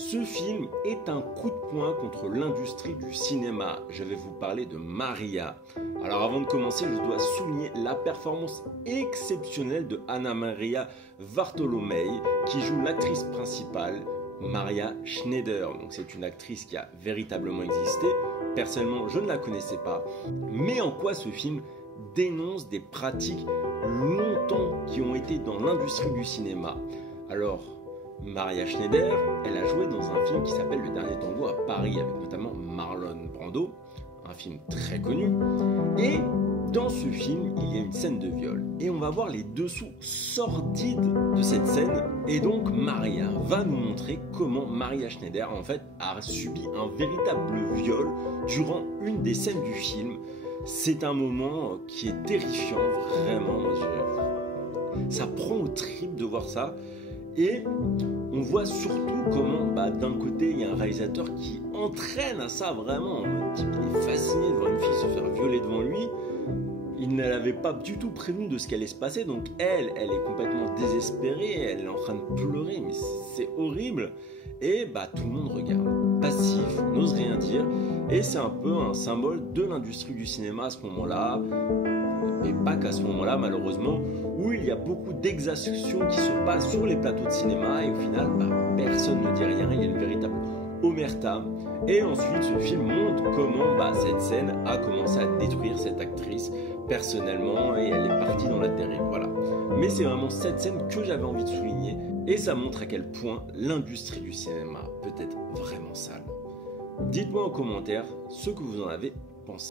Ce film est un coup de poing contre l'industrie du cinéma. Je vais vous parler de Maria. Alors avant de commencer, je dois souligner la performance exceptionnelle de Anna Maria Vartolomei qui joue l'actrice principale, Maria Schneider. Donc c'est une actrice qui a véritablement existé. Personnellement, je ne la connaissais pas. Mais en quoi ce film dénonce des pratiques longtemps qui ont été dans l'industrie du cinéma? Alors, Maria Schneider, elle a joué dans un film qui s'appelle Le Dernier Tango à Paris, avec notamment Marlon Brando, un film très connu. Et dans ce film, il y a une scène de viol. Et on va voir les dessous sordides de cette scène. Et donc, Maria va nous montrer comment Maria Schneider, en fait, a subi un véritable viol durant une des scènes du film. C'est un moment qui est terrifiant, vraiment. Ça prend aux tripes de voir ça. Et on voit surtout comment, d'un côté, il y a un réalisateur qui entraîne à ça vraiment. Le type il est fasciné de voir une fille se faire violer devant lui. Il ne l'avait pas du tout prévenu de ce qui allait se passer. Donc elle est complètement désespérée. Elle est en train de pleurer, mais c'est horrible. Et tout le monde regarde. Passif, n'ose rien dire. Et c'est un peu un symbole de l'industrie du cinéma à ce moment-là. Et pas qu'à ce moment-là, malheureusement, où il y a beaucoup d'exactions qui se passent sur les plateaux de cinéma et au final, personne ne dit rien, il y a une véritable omerta. Et ensuite, ce film montre comment cette scène a commencé à détruire cette actrice personnellement et elle est partie dans la terrible, voilà. Mais c'est vraiment cette scène que j'avais envie de souligner et ça montre à quel point l'industrie du cinéma peut être vraiment sale. Dites-moi en commentaire ce que vous en avez pensé.